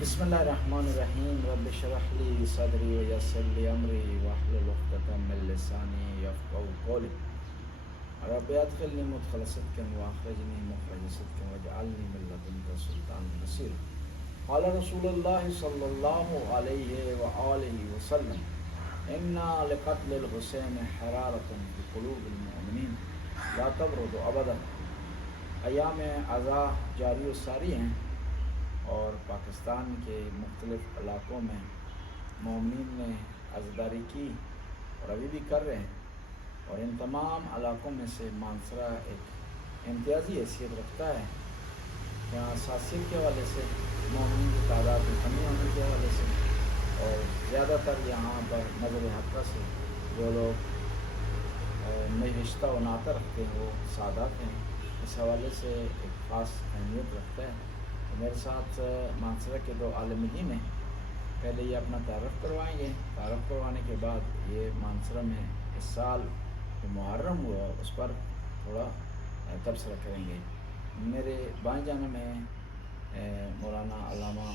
بسم اللہ الرحمن الرحیم رب اشرح لی صدری ویسر لی امری واحلل عقدۃ من لسانی یفقهوا قولی رب ادخلنی مدخل صدق واخرجنی مخرج صدق واجعلنی من لدنک سلطانا نصیرا قال رسول اللہ صلی اللہ علیہ وآلہ وسلم انا لقتل الحسین حرارۃ فی قلوب المؤمنین لا تبرد ابدا۔ ایام عزا جاری و ساری ہیں اور پاکستان کے مختلف علاقوں میں مومنین نے عزاداری کی اور ابھی بھی کر رہے ہیں، اور ان تمام علاقوں میں سے مانسرہ ایک امتیازی حیثیت رکھتا ہے۔ یہاں حساسیت کے حوالے سے مومنین کی تعداد میں کمی ہونے کے حوالے سے، اور زیادہ تر یہاں پر نظر حقہ سے جو لوگ نئی رشتہ و ناطہ رکھتے ہیں وہ سادات ہیں، اس حوالے سے ایک خاص اہمیت رکھتا ہے۔ میرے ساتھ مانسرہ کے دو عالم دین ہیں، پہلے یہ اپنا تعارف کروائیں گے، تعارف کروانے کے بعد یہ مانسرہ میں اس سال جو محرم ہوا اس پر تھوڑا تبصرہ کریں گے۔ میرے بائیں جانب میں مولانا علامہ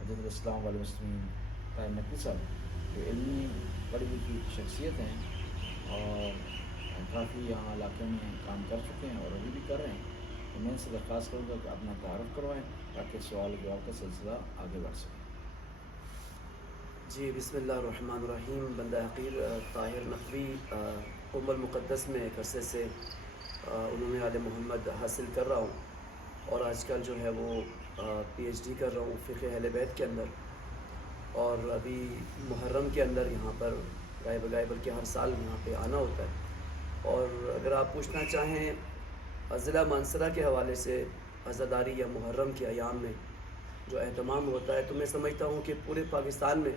حجت الاسلام والمسلمین طاہر نقوی صاحب، جو علمی پڑھی لکھی شخصیت ہیں اور کافی یہاں علاقے میں کام کر چکے ہیں اور ابھی بھی کر رہے ہیں۔ تو میں ان سے درخواست کروں گا کہ اپنا تعارف کروائیں تاکہ سوال جواب کا سلسلہ آگے بڑھ سکے۔ جی، بسم اللہ الرحمن الرحیم۔ بندہ حقیر طاہر نقوی ام المقدس میں ایک عرصے سے علوم آل محمد حاصل کر رہا ہوں، اور آج کل جو ہے وہ پی ایچ ڈی کر رہا ہوں فقہ اہل بیت کے اندر، اور ابھی محرم کے اندر یہاں پر گائے بگائے بلکہ ہر سال یہاں پہ آنا ہوتا ہے۔ اور اگر آپ پوچھنا چاہیں ضلع مانسرہ کے حوالے سے عزاداری یا محرم کے ایام میں جو اہتمام ہوتا ہے، تو میں سمجھتا ہوں کہ پورے پاکستان میں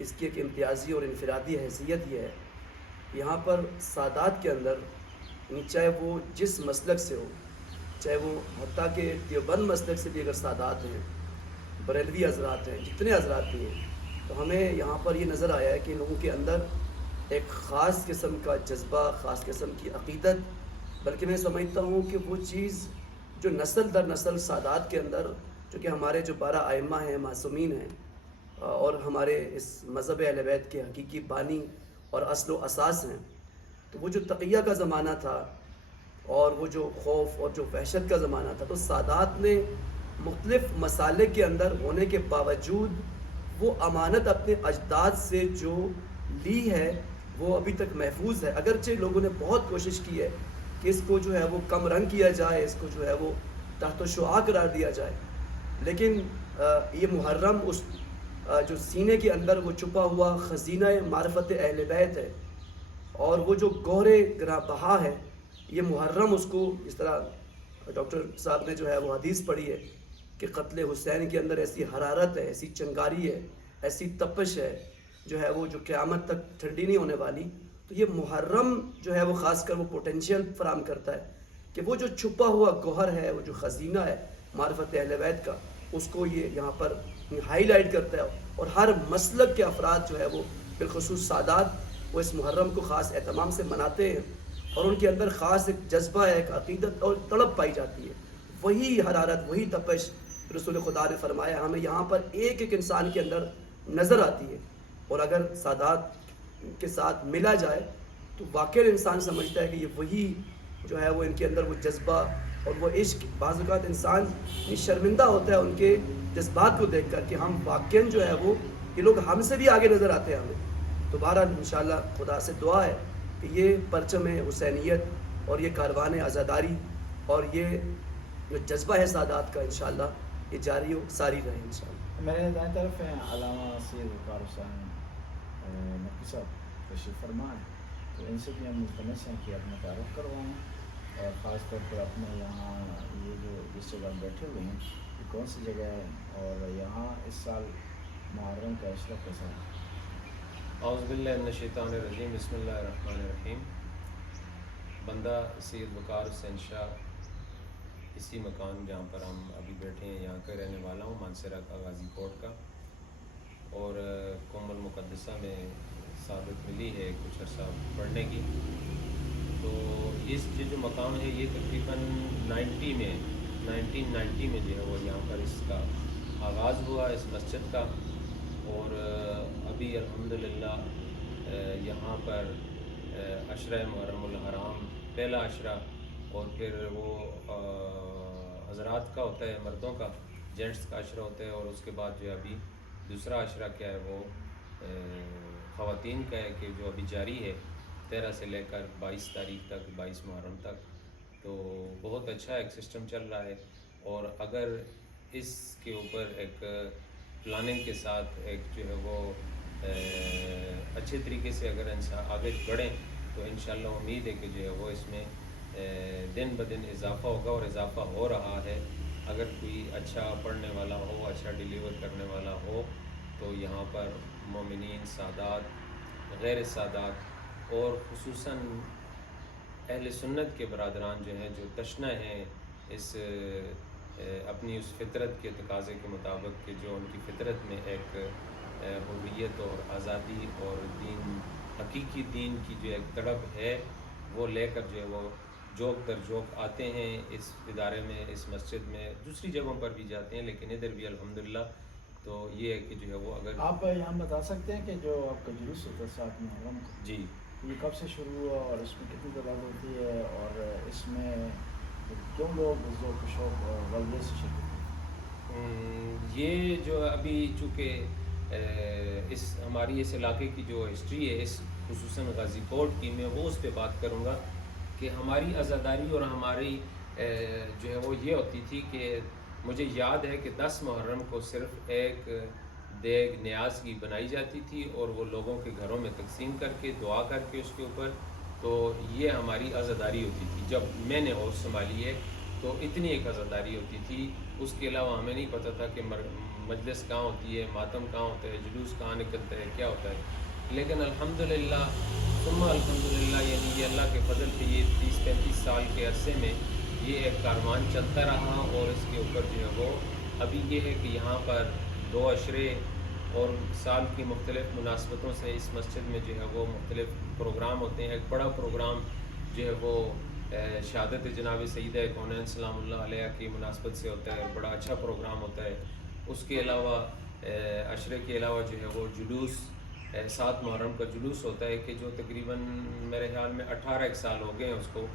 اس کی ایک امتیازی اور انفرادی حیثیت یہ ہے۔ یہاں پر سادات کے اندر چاہے وہ جس مسلک سے ہو، چاہے وہ حتیٰ کہ دیوبند مسلک سے بھی اگر سادات ہیں، بریلوی حضرات ہیں، جتنے حضرات بھی ہیں، تو ہمیں یہاں پر یہ نظر آیا ہے کہ لوگوں کے اندر ایک خاص قسم کا جذبہ، خاص قسم کی عقیدت، بلکہ میں سمجھتا ہوں کہ وہ چیز جو نسل در نسل سادات کے اندر، چونکہ ہمارے جو 12 ائمہ ہیں، معصومین ہیں، اور ہمارے اس مذہب اہل بیت کے حقیقی بانی اور اصل و اساس ہیں، تو وہ جو تقیہ کا زمانہ تھا اور وہ جو خوف اور جو وحشت کا زمانہ تھا، تو سادات نے مختلف مسالک کے اندر ہونے کے باوجود وہ امانت اپنے اجداد سے جو لی ہے وہ ابھی تک محفوظ ہے۔ اگرچہ لوگوں نے بہت کوشش کی ہے کہ اس کو جو ہے وہ کم رنگ کیا جائے، اس کو جو ہے وہ تحت شعاع قرار دیا جائے، لیکن یہ محرم اس جو سینے کے اندر وہ چھپا ہوا خزینہ معرفت اہل بیت ہے، اور وہ جو گوہر گراں بہا ہے، یہ محرم اس کو، اس طرح ڈاکٹر صاحب نے جو ہے وہ حدیث پڑھی ہے کہ قتل حسین کے اندر ایسی حرارت ہے، ایسی چنگاری ہے، ایسی تپش ہے جو ہے وہ جو قیامت تک ٹھنڈی نہیں ہونے والی۔ تو یہ محرم جو ہے وہ خاص کر وہ پوٹینشیل فراہم کرتا ہے کہ وہ جو چھپا ہوا گوہر ہے، وہ جو خزینہ ہے معرفت اہل بیت کا، اس کو یہ یہاں پر ہائی لائٹ کرتا ہے، اور ہر مسلک کے افراد جو ہے وہ بالخصوص سادات وہ اس محرم کو خاص اہتمام سے مناتے ہیں، اور ان کے اندر خاص ایک جذبہ ہے، ایک عقیدت اور تڑپ پائی جاتی ہے۔ وہی حرارت، وہی تپش رسول خدا نے فرمایا ہمیں یہاں پر ایک ایک انسان کے اندر نظر آتی ہے، اور اگر سادات کے ساتھ ملا جائے تو واقعی انسان سمجھتا ہے کہ یہ وہی جو ہے وہ ان کے اندر وہ جذبہ اور وہ عشق۔ بعض اوقات انسان شرمندہ ہوتا ہے ان کے جذبات کو دیکھ کر کہ ہم واقعاً جو ہے وہ یہ لوگ ہم سے بھی آگے نظر آتے ہیں ہمیں۔ تو بہرحال انشاءاللہ خدا سے دعا ہے کہ یہ پرچم حسینیت اور یہ کاروان عزاداری اور یہ جو جذبہ ہے سادات کا انشاءاللہ یہ جاری و ساری رہے انشاءاللہ۔ میرے دائیں طرف ہیں علامہ سید وقار حسین نقوی صاحب تشریف فرما ہے، تو ان سے بھی ہم ملتمس ہیں کہ اپنا تعارف کروائیں، اور خاص طور پر اپنے یہاں یہ جو جس جگہ بیٹھے ہوئے ہیں یہ کون سی جگہ ہے، اور یہاں اس سال محرم کا اشرف کیسا ہے؟ اعوذ باللہ من الشیطان الرجیم، بسم اللہ الرحمن الرحیم۔ بندہ سید وقار حسین شاہ اسی مکان جہاں پر ہم ابھی بیٹھے ہیں یہاں کا رہنے والا ہوں، مانسرہ کا، غازی کوٹ کا، اور قم المقدسہ میں سعادت ملی ہے کچھ عرصہ پڑھنے کی۔ تو اس جو مقام ہے یہ تقریباً 1990 میں جو ہے وہ یہاں پر اس کا آغاز ہوا اس مسجد کا، اور ابھی الحمدللہ یہاں پر عشرہ محرم الحرام پہلا عشرہ، اور پھر وہ حضرات کا ہوتا ہے، مردوں کا، جینٹس کا عشرہ ہوتا ہے، اور اس کے بعد جو ہے ابھی دوسرا عشرہ کیا ہے وہ خواتین کا ہے، کہ جو ابھی جاری ہے 13 سے لے کر 22 تاریخ تک، 22 محرم تک۔ تو بہت اچھا ایک سسٹم چل رہا ہے، اور اگر اس کے اوپر ایک پلاننگ کے ساتھ ایک جو ہے وہ اچھے طریقے سے اگر انسان آگے بڑھیں تو انشاءاللہ امید ہے کہ جو ہے وہ اس میں دن بدن اضافہ ہوگا، اور اضافہ ہو رہا ہے۔ اگر کوئی اچھا پڑھنے والا ہو، اچھا ڈیلیور کرنے والا ہو، تو یہاں پر مومنین، سادات، غیر سادات، اور خصوصاً اہل سنت کے برادران جو ہیں، جو تشنہ ہیں اس اپنی اس فطرت کے تقاضے کے مطابق، کہ جو ان کی فطرت میں ایک حریت اور آزادی اور دین، حقیقی دین کی جو ایک تڑپ ہے، وہ لے کر جو ہے وہ جوک در جوک آتے ہیں اس ادارے میں، اس مسجد میں، دوسری جگہوں پر بھی جاتے ہیں، لیکن ادھر بھی الحمدللہ۔ تو یہ ہے کہ جو ہے وہ اگر آپ یہاں بتا سکتے ہیں کہ جو آپ کا جلوس ہوتا ہے 7 محرم کو، جی، یہ کب سے شروع ہوا اور اس میں کتنی تعداد ہوتی ہے، اور اس میں کیوں لوگ ذوق و شوق اور غلبے سے شرکت کرتے ہیں؟ یہ جو ابھی چونکہ اس ہماری اس علاقے کی جو ہسٹری ہے، اس خصوصاً غازی کوٹ کی، میں وہ اس پہ بات کروں گا کہ ہماری عزاداری اور ہماری جو ہے وہ یہ ہوتی تھی کہ مجھے یاد ہے کہ 10 محرم کو صرف ایک دیگ نیاز کی بنائی جاتی تھی، اور وہ لوگوں کے گھروں میں تقسیم کر کے دعا کر کے اس کے اوپر، تو یہ ہماری عزاداری ہوتی تھی جب میں نے اور سنبھالی ہے، تو اتنی ایک عزاداری ہوتی تھی۔ اس کے علاوہ ہمیں نہیں پتہ تھا کہ مجلس کہاں ہوتی ہے، ماتم کہاں ہوتا ہے، جلوس کہاں نکلتا ہے، کیا ہوتا ہے۔ لیکن الحمدللہ ثم الحمدللہ، یعنی یہ اللہ کے فضل سے یہ 30-35 سال کے عرصے میں یہ ایک کاروان چلتا رہا، اور اس کے اوپر جو ہے وہ ابھی یہ ہے کہ یہاں پر 2 عشرے اور سال کی مختلف مناسبتوں سے اس مسجد میں جو ہے وہ مختلف پروگرام ہوتے ہیں۔ ایک بڑا پروگرام جو ہے وہ شہادت جناب سیدہ کونین سلام اللہ علیہ کی مناسبت سے ہوتا ہے، بڑا اچھا پروگرام ہوتا ہے۔ اس کے علاوہ عشرے کے علاوہ جو ہے وہ جلوس 7 محرم کا جلوس ہوتا ہے، کہ جو تقریباً میرے خیال میں 18 سال ہو گئے ہیں اس کو،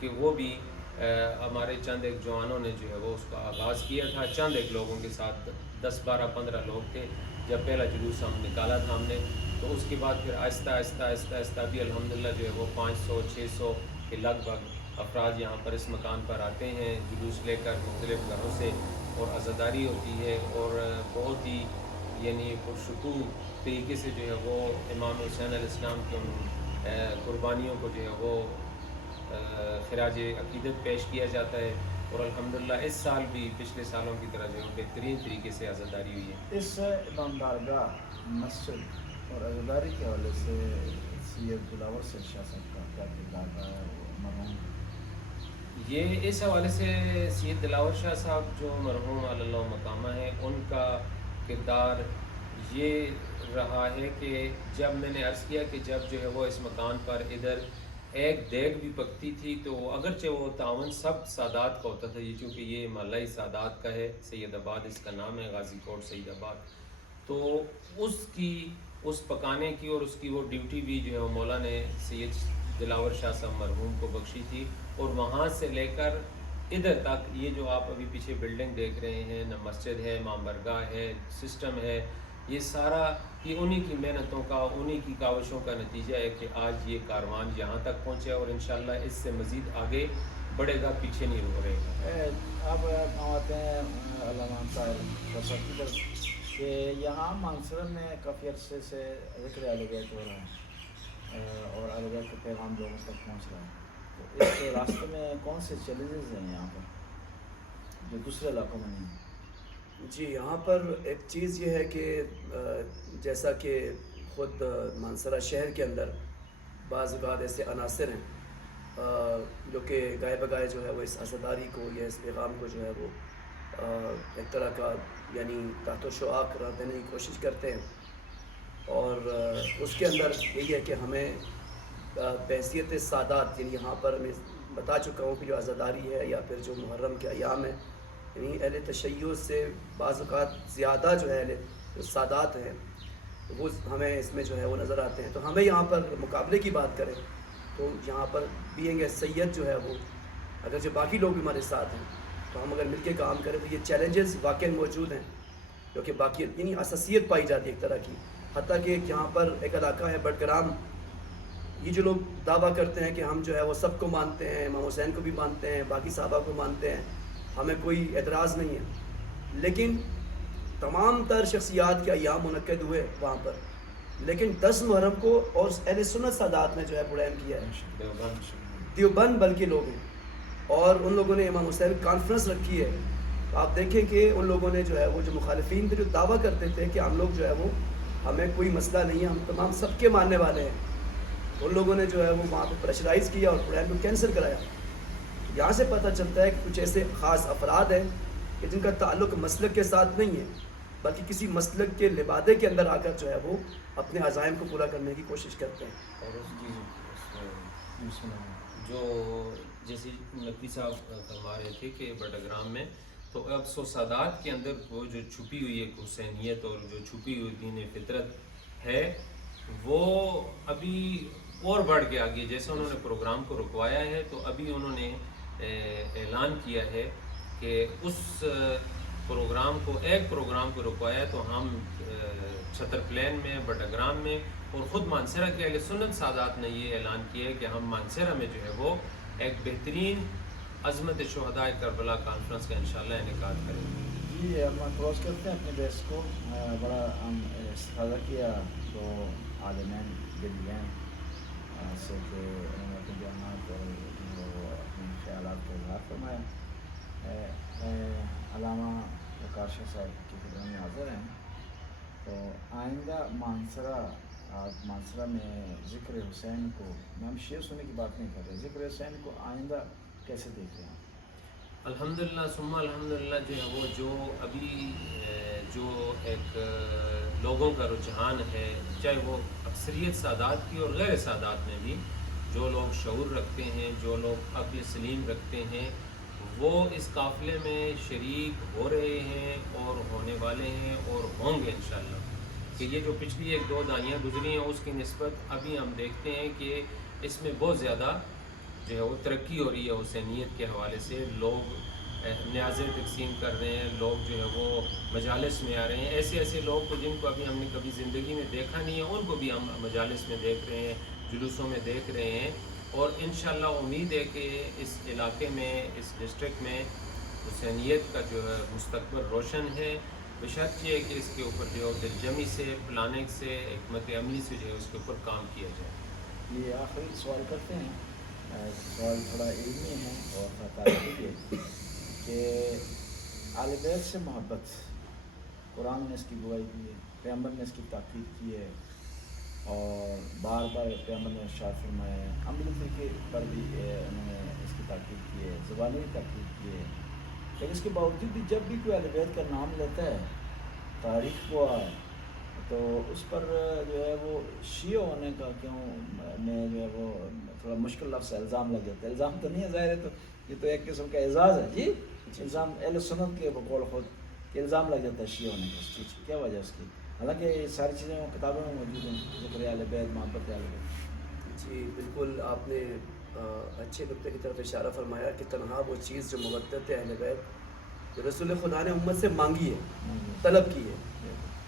کہ وہ بھی ہمارے چند ایک جوانوں نے جو ہے وہ اس کا آغاز کیا تھا، چند ایک لوگوں کے ساتھ، 10-12-15 لوگ تھے جب پہلا جلوس ہم نکالا تھا ہم نے۔ تو اس کے بعد پھر آہستہ آہستہ آہستہ آہستہ بھی الحمدللہ جو ہے وہ 500-600 کے لگ بھگ افراد یہاں پر اس مکان پر آتے ہیں جلوس لے کر مختلف گھروں سے، اور عزاداری ہوتی ہے، اور بہت ہی یعنی پرسکون طریقے سے جو ہے وہ امام حسین علیہ السلام کی ان قربانیوں کو جو ہے وہ خراج عقیدت پیش کیا جاتا ہے، اور الحمدللہ اس سال بھی پچھلے سالوں کی طرح جو ہے بہترین طریقے سے عزاداری ہوئی ہے۔ اس امامدارگاہ مسجد اور عزاداری کے حوالے سے سید دلاور سے شاہ صاحب کا کیا کردار رہا ہے وہ مرحوم؟ یہ اس حوالے سے سید دلاور شاہ صاحب جو مرحوم علی اللہ مقامہ ہیں، ان کا کردار یہ رہا ہے کہ جب میں نے عرض کیا کہ جب جو ہے وہ اس مکان پر ادھر ایک دیگ بھی پکتی تھی، تو اگرچہ وہ تعاون سب سادات کا ہوتا تھا، یہ چونکہ یہ محلہ سادات کا ہے، سید آباد اس کا نام ہے، غازی کوٹ سید آباد، تو اس پکانے کی اور اس کی وہ ڈیوٹی بھی جو ہے وہ مولا نے سید دلاور شاہ صاحب مرحوم کو بخشی تھی، اور وہاں سے لے کر ادھر تک یہ جو آپ ابھی پیچھے بلڈنگ دیکھ رہے ہیں، نہ مسجد ہے، امام برگاہ ہے، سسٹم ہے، یہ سارا یہ انہی کی محنتوں کا، انہی کی کاوشوں کا نتیجہ ہے کہ آج یہ کاروان یہاں تک پہنچے، اور انشاءاللہ اس سے مزید آگے بڑھے گا، پیچھے نہیں رہے گا۔ اب ہم آتے ہیں علامہ طاہر شاہ صاحب کی طرف کہ یہاں مانسر میں کافی عرصے سے ذکر اہل بیت ہو رہا ہے، اور اہل بیت کا پیغام لوگوں تک پہنچ رہا ہے، تو اس راستے میں کون سے چیلنجز ہیں یہاں پر جو دوسرے علاقوں میں نہیں ہیں؟ جی، یہاں پر ایک چیز یہ ہے کہ جیسا کہ خود مانسرہ شہر کے اندر بعض اوقات ایسے عناصر ہیں جو کہ گائے بگائے جو ہے وہ اس عزاداری کو یا اس پیغام کو جو ہے وہ ایک طرح کا یعنی تحت و شعاع قرار دینے کی کوشش کرتے ہیں، اور اس کے اندر یہی ہے کہ ہمیں بحیثیت سادات، یعنی یہاں پر میں بتا چکا ہوں کہ جو عزاداری ہے یا پھر جو محرم کے ایام ہے، یعنی اہل تشیع سے بعض اوقات زیادہ جو ہے جو سادات ہیں وہ ہمیں اس میں جو ہے وہ نظر آتے ہیں. تو ہمیں یہاں پر مقابلے کی بات کریں تو یہاں پر بینگ اے سید جو ہے وہ اگرچہ باقی لوگ بھی ہمارے ساتھ ہیں تو ہم اگر مل کے کام کریں تو یہ چیلنجز واقعی موجود ہیں کیونکہ باقی یعنی اساسیت پائی جاتی ہے ایک طرح کی. حتیٰ کہ یہاں پر ایک علاقہ ہے بٹگرام, یہ جو لوگ دعویٰ کرتے ہیں کہ ہم جو ہے وہ سب کو مانتے ہیں, امام حسین کو بھی مانتے ہیں, باقی صحابہ کو مانتے ہیں, ہمیں کوئی اعتراض نہیں ہے, لیکن تمام تر شخصیات کے ایام منعقد ہوئے وہاں پر, لیکن 10 محرم کو اور اہل سنت سادات نے جو ہے پروگرام کیا ہے, دیوبند بلکہ لوگ ہیں, اور ان لوگوں نے امام حسین کانفرنس رکھی ہے. تو آپ دیکھیں کہ ان لوگوں نے جو ہے وہ جو مخالفین تھے جو دعویٰ کرتے تھے کہ ہم لوگ جو ہے وہ ہمیں کوئی مسئلہ نہیں ہے, ہم تمام سب کے ماننے والے ہیں, ان لوگوں نے جو ہے وہ وہاں پہ پریشرائز کیا اور پروگرام کو کینسل کرایا. یہاں سے پتہ چلتا ہے کہ کچھ ایسے خاص افراد ہیں کہ جن کا تعلق مسلک کے ساتھ نہیں ہے بلکہ کسی مسلک کے لبادے کے اندر آ کر جو ہے وہ اپنے عزائم کو پورا کرنے کی کوشش کرتے ہیں. اور جو جیسے نقوی صاحب فرما رہے تھے کہ بٹگرام میں تو اب سادات کے اندر وہ جو چھپی ہوئی ایک حسینیت اور جو چھپی ہوئی دین فطرت ہے وہ ابھی اور بڑھ کے آگئی. جیسے انہوں نے پروگرام کو رکوایا ہے تو ابھی انہوں نے اعلان کیا ہے کہ اس پروگرام کو ایک پروگرام کو رکوایا ہے تو ہم چھتر پلین میں بٹگرام میں اور خود مانسہرہ کے اہل سنت سادات نے یہ اعلان کیا ہے کہ ہم مانسہرہ میں جو ہے وہ ایک بہترین عظمت شہداء کربلا کانفرنس کا انشاءاللہ انعقاد کریں گے. جی ہم کلوز کرتے ہیں اپنے بیس کو. بڑا ہم استفادہ کیا تو عالمین دلین سے کہ انہوں نے اپنے بیانات اور جو اپنے خیالات کا اظہار فرمایا. علامہ وقار شاہ صاحب کی خدمت میں حاضر ہیں. تو آئندہ مانسہرہ میں ذکر حسین کو, ہم شیعہ سننے کی بات نہیں کر رہے, ذکر حسین کو آئندہ کیسے دیکھ رہے ہیں؟ الحمدللہ ثم الحمدللہ جو ہے وہ جو ابھی جو ایک لوگوں کا رجحان ہے, چاہے وہ اکثریت سادات کی اور غیر سادات میں بھی, جو لوگ شعور رکھتے ہیں, جو لوگ عقل سلیم رکھتے ہیں, وہ اس قافلے میں شریک ہو رہے ہیں اور ہونے والے ہیں اور ہوں گے انشاءاللہ. کہ یہ جو پچھلی 1-2 دہائیاں گزری ہیں اس کی نسبت ابھی ہم دیکھتے ہیں کہ اس میں بہت زیادہ جو ہے وہ ترقی ہو رہی ہے حسینیت کے حوالے سے. لوگ نیازیں تقسیم کر رہے ہیں, لوگ جو ہے وہ مجالس میں آ رہے ہیں, ایسے لوگ کو جن کو ابھی ہم نے کبھی زندگی میں دیکھا نہیں ہے ان کو بھی ہم مجالس میں دیکھ رہے ہیں, جلوسوں میں دیکھ رہے ہیں. اور انشاءاللہ امید ہے کہ اس علاقے میں, اس ڈسٹرکٹ میں حسینیت کا جو ہے مستقبل روشن ہے, بشرط یہ ہے کہ اس کے اوپر جو دلجمی سے, پلاننگ سے, حکمت عملی سے جو ہے اس کے اوپر کام کیا جائے. یہ آخری سوال کرتے ہیں, سوال تھوڑا علمی ہے اور تاریخی ہے کہ اہل بیت سے محبت, قرآن نے اس کی گواہی کی ہے, پیغمبر نے اس کی تاکید کی ہے اور بار بار پیغمبر نے ارشاد فرمایا ہے, عملی طریقے پر بھی انہوں نے اس کی تاکید کی ہے, زبانی بھی تاکید کی ہے. لیکن اس کے باوجود بھی جب بھی کوئی اہل بیت کا نام لیتا ہے تاریخ کو تو اس پر جو ہے وہ شیعہ ہونے کا کیوں میں جو ہے وہ تھوڑا مشکل لفظ الزام لگ جاتا ہے. الزام تو نہیں ہے ظاہر ہے, تو یہ تو ایک قسم کا اعزاز ہے. جی الزام اہل سنت کے بقول خود الزام لگ جاتا ہے شیعہ ہونے کا. اس چیز کیا وجہ اس کی؟ حالانکہ یہ ساری چیزیں کتابوں میں موجود ہیں, ذکر اہل بیت, محبت اہل بیت. جی بالکل, آپ نے اچھے نقطے کی طرف اشارہ فرمایا کہ تنہا وہ چیز جو مودت اہل بیت جو رسول خدا نے امت سے مانگی ہے, طلب کی ہے,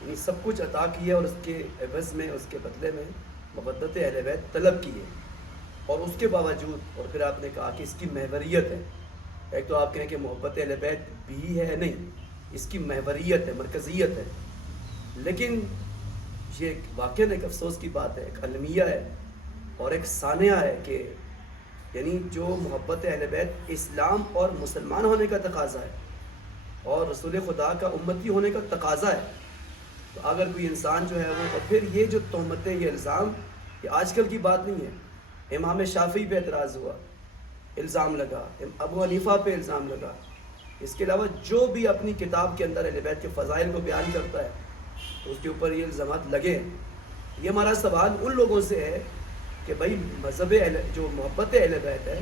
یعنی سب کچھ عطا کی ہے اور اس کے عوض میں, اس کے بدلے میں مودت اہل بیت طلب کی ہے. اور اس کے باوجود, اور پھر آپ نے کہا کہ اس کی محوریت ہے, ایک تو آپ کہیں کہ محبت اہل بیت بھی ہے, نہیں, اس کی محوریت ہے, مرکزیت ہے. لیکن یہ واقعاً ایک افسوس کی بات ہے, ایک المیہ ہے اور ایک سانحہ ہے کہ یعنی جو محبت اہل بیت اسلام اور مسلمان ہونے کا تقاضا ہے اور رسول خدا کا امتی ہونے کا تقاضا ہے. تو اگر کوئی انسان جو ہے وہ, اور پھر یہ جو تہمتیں, یہ الزام, یہ آج کل کی بات نہیں ہے. امام شافعی پہ اعتراض ہوا, الزام لگا, ابو حنیفہ پہ الزام لگا. اس کے علاوہ جو بھی اپنی کتاب کے اندر اہل بیت کے فضائل کو بیان کرتا ہے تو اس کے اوپر یہ الزامات لگے ہیں. یہ ہمارا سوال ان لوگوں سے ہے کہ بھائی مذہب جو محبت اہل بیت ہے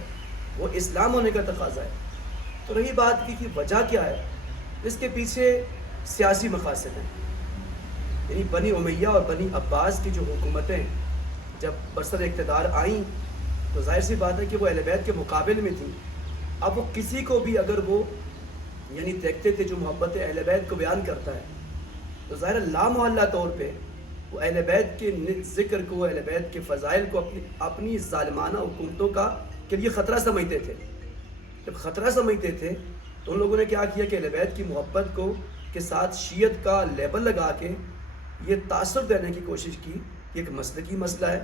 وہ اسلام ہونے کا تقاضا ہے, تو رہی بات کی وجہ کیا ہے، اس کے پیچھے سیاسی مقاصد ہیں. یعنی بنی امیہ اور بنی عباس کی جو حکومتیں جب برسر اقتدار آئیں تو ظاہر سی بات ہے کہ وہ اہل بیت کے مقابل میں تھیں. اب وہ کسی کو بھی اگر وہ یعنی دیکھتے تھے جو محبت اہل بیت کو بیان کرتا ہے تو ظاہر لامحلہ طور پہ وہ اہل بیت کے ذکر کو، اہل بیت کے فضائل کو اپنی ظالمانہ حکومتوں کے لیے خطرہ سمجھتے تھے. جب خطرہ سمجھتے تھے تو ان لوگوں نے کیا کیا کہ اہل بیت کی محبت کو کے ساتھ شیعت کا لیبل لگا کے یہ تاثر دینے کی کوشش کی کہ ایک مسلکی مسئلہ ہے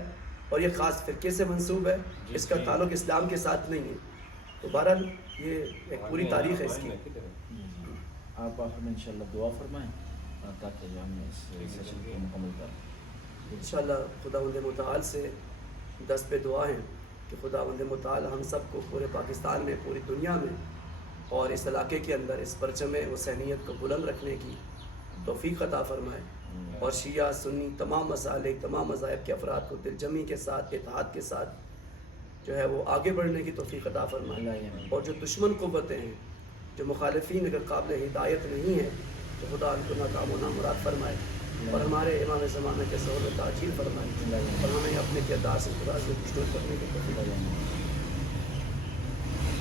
اور یہ خاص فرقے سے منسوب ہے، اس کا تعلق اسلام کے ساتھ نہیں ہے. تو بہرحال یہ ایک پوری تاریخ ہے اس کی. آپ آخر میں انشاءاللہ دعا فرمائیں تاکہ جو ہم اس سیشن کو مکمل کریں. انشاءاللہ خداوند متعال سے دست پہ دعا ہیں کہ خداوند متعال ہم سب کو پورے پاکستان میں، پوری دنیا میں اور اس علاقے کے اندر اس پرچم حسینیت کو بلند رکھنے کی توفیق عطا فرمائے، اور شیعہ سنی تمام مسالک، تمام مذاہب کے افراد کو دل جمی کے ساتھ، اتحاد کے ساتھ جو ہے وہ آگے بڑھنے کی توفیق عطا فرمائے. اور جو دشمن قوتیں ہیں، جو مخالفین اگر قابل ہدایت نہیں ہیں تو خدا ان کو ناکام و نامراد فرمائے اور ہمارے امام زمانہ کے ظہور و تاجیل فرمائے اور ہمیں اپنے کردار سے خدا سے دشمن کرنے کی توفیق عطا فرمائے.